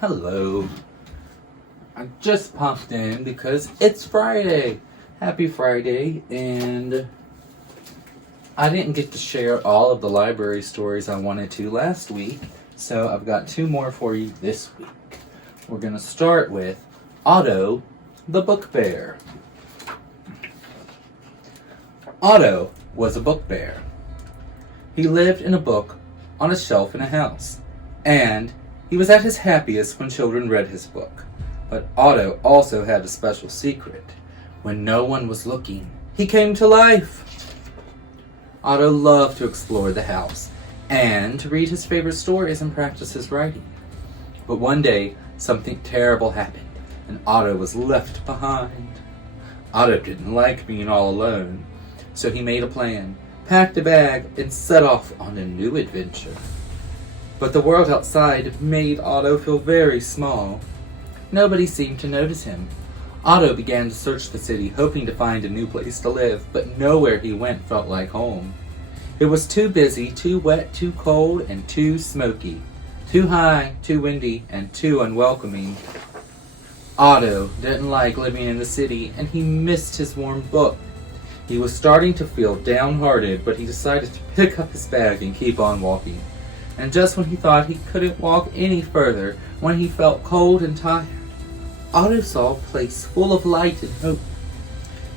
Hello. I just popped in because it's Friday. Happy Friday, and I didn't get to share all of the library stories I wanted to last week, so I've got two more for you this week. We're going to start with Otto the Book Bear. Otto was a book bear. He lived in a book on a shelf in a house, and he was at his happiest when children read his book. But Otto also had a special secret. When no one was looking, he came to life. Otto loved to explore the house and to read his favorite stories and practice his writing. But one day, something terrible happened, and Otto was left behind. Otto didn't like being all alone, so he made a plan, packed a bag, and set off on a new adventure. But the world outside made Otto feel very small. Nobody seemed to notice him. Otto began to search the city, hoping to find a new place to live, but nowhere he went felt like home. It was too busy, too wet, too cold, and too smoky. Too high, too windy, and too unwelcoming. Otto didn't like living in the city, and he missed his warm book. He was starting to feel downhearted, but he decided to pick up his bag and keep on walking. And just when he thought he couldn't walk any further, when he felt cold and tired, Otto saw a place full of light and hope.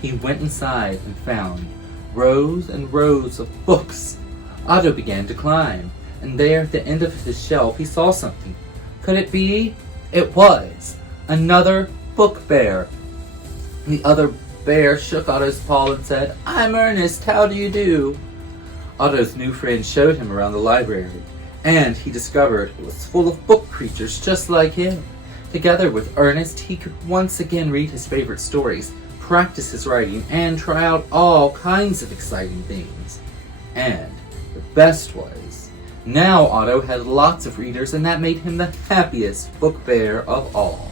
He went inside and found rows and rows of books. Otto began to climb, and there at the end of his shelf he saw something. Could it be? It was another book bear. The other bear shook Otto's paw and said, "I'm Ernest, how do you do?" Otto's new friend showed him around the library, and he discovered it was full of book creatures just like him. Together with Ernest, he could once again read his favorite stories, practice his writing, and try out all kinds of exciting things. And the best was, now Otto had lots of readers, and that made him the happiest book bear of all.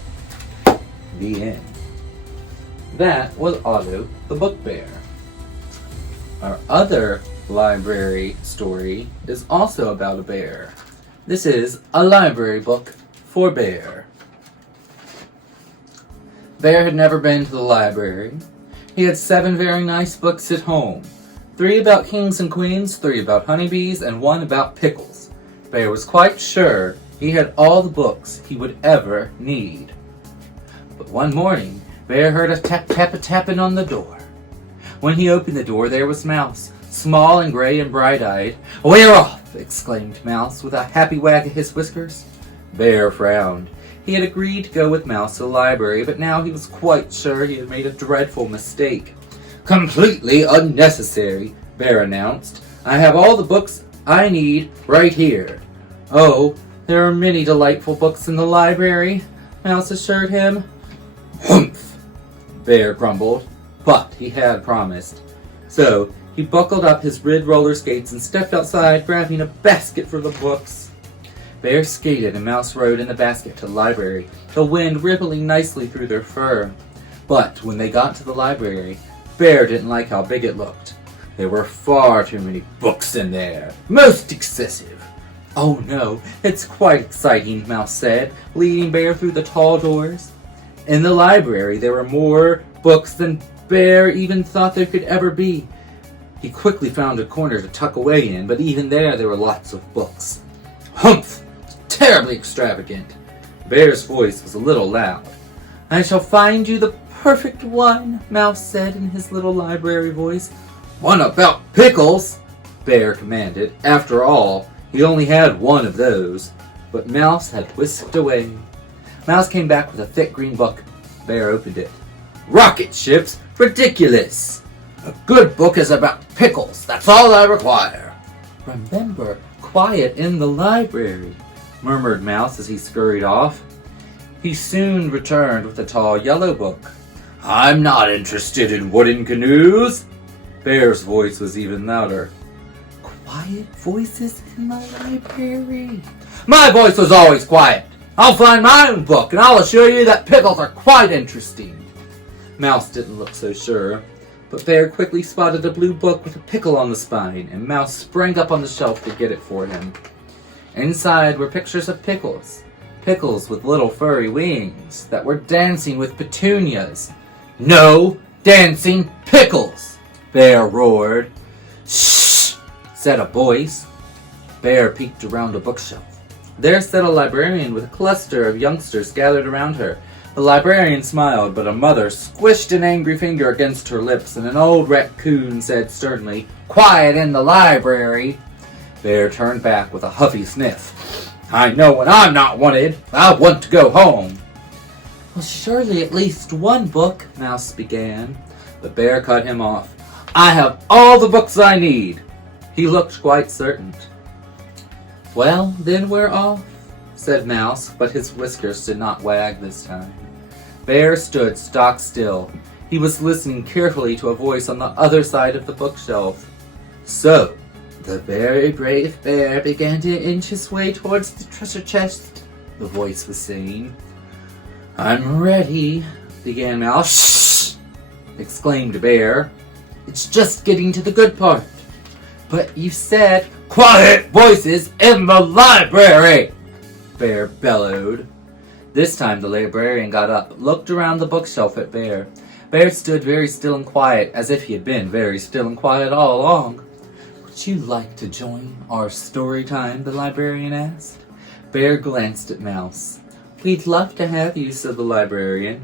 The end. That was Otto the Book Bear. Our other library story is also about a bear. This is a library book for Bear. Bear had never been to the library. He had 7 very nice books at home. 3 about kings and queens, 3 about honeybees, and 1 about pickles. Bear was quite sure he had all the books he would ever need. But one morning, Bear heard a tap-tap-a-tapping on the door. When he opened the door, there was Mouse, small and gray and bright-eyed. "We're off!" exclaimed Mouse with a happy wag of his whiskers. Bear frowned. He had agreed to go with Mouse to the library, but now he was quite sure he had made a dreadful mistake. "Completely unnecessary," Bear announced. "I have all the books I need right here." "Oh, there are many delightful books in the library," Mouse assured him. "Humph!" Bear grumbled, but he had promised. So he buckled up his red roller skates and stepped outside, grabbing a basket for the books. Bear skated and Mouse rode in the basket to the library, the wind rippling nicely through their fur. But when they got to the library, Bear didn't like how big it looked. There were far too many books in there. Most excessive. "Oh no, it's quite exciting," Mouse said, leading Bear through the tall doors. In the library, there were more books than Bear even thought there could ever be. He quickly found a corner to tuck away in, but even there were lots of books. "Humph! Terribly extravagant." Bear's voice was a little loud. "I shall find you the perfect one," Mouse said in his little library voice. "One about pickles," Bear commanded. After all, he only had 1 of those. But Mouse had whisked away. Mouse came back with a thick green book. Bear opened it. "Rocket ships? Ridiculous! A good book is about pickles. That's all I require." "Remember, quiet in the library," murmured Mouse as he scurried off. He soon returned with a tall yellow book. "I'm not interested in wooden canoes." Bear's voice was even louder. "Quiet voices in the library." "My voice was always quiet. I'll find my own book, and I'll assure you that pickles are quite interesting." Mouse didn't look so sure, but Bear quickly spotted a blue book with a pickle on the spine, and Mouse sprang up on the shelf to get it for him. Inside were pictures of pickles. Pickles with little furry wings that were dancing with petunias. "No dancing pickles!" Bear roared. "Shh!" said a voice. Bear peeked around a bookshelf. There sat a librarian with a cluster of youngsters gathered around her. The librarian smiled, but a mother squished an angry finger against her lips, and an old raccoon said sternly, "Quiet in the library!" Bear turned back with a huffy sniff. "I know when I'm not wanted. I want to go home." "Well, surely at least one book," Mouse began. But Bear cut him off. "I have all the books I need." He looked quite certain. "Well, then we're off," said Mouse, but his whiskers did not wag this time. Bear stood stock still. He was listening carefully to a voice on the other side of the bookshelf. "So, the very brave bear began to inch his way towards the treasure chest," the voice was saying. "I'm ready," began Mouse. "Shh!" exclaimed Bear. "It's just getting to the good part." "But you said—" "Quiet voices in the library!" Bear bellowed. This time the librarian got up, looked around the bookshelf at Bear. Bear stood very still and quiet, as if he had been very still and quiet all along. "Would you like to join our story time?" the librarian asked. Bear glanced at Mouse. "We'd love to have you," said the librarian.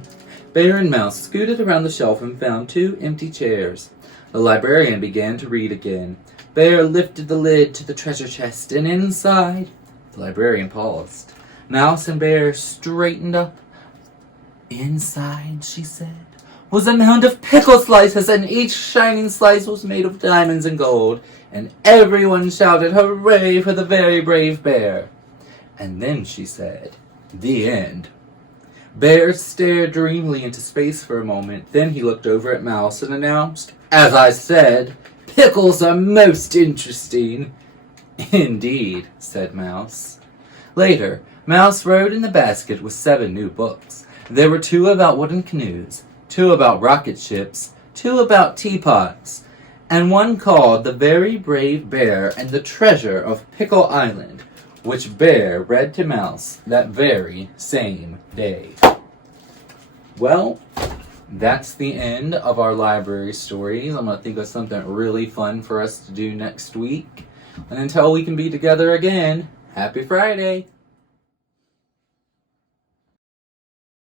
Bear and Mouse scooted around the shelf and found 2 empty chairs. The librarian began to read again. Bear lifted the lid to the treasure chest, and inside... The librarian paused. Mouse and Bear straightened up. "Inside," she said, "was a mound of pickle slices, and each shining slice was made of diamonds and gold, and everyone shouted hooray for the very brave bear." And then she said, "The end." Bear stared dreamily into space for a moment. Then he looked over at Mouse and announced, "As I said, pickles are most interesting." "Indeed," said Mouse. Later, Mouse rode in the basket with 7 new books. There were 2 about wooden canoes, 2 about rocket ships, 2 about teapots, and one called The Very Brave Bear and the Treasure of Pickle Island, which Bear read to Mouse that very same day. Well, that's the end of our library stories. I'm going to think of something really fun for us to do next week. And until we can be together again, happy Friday!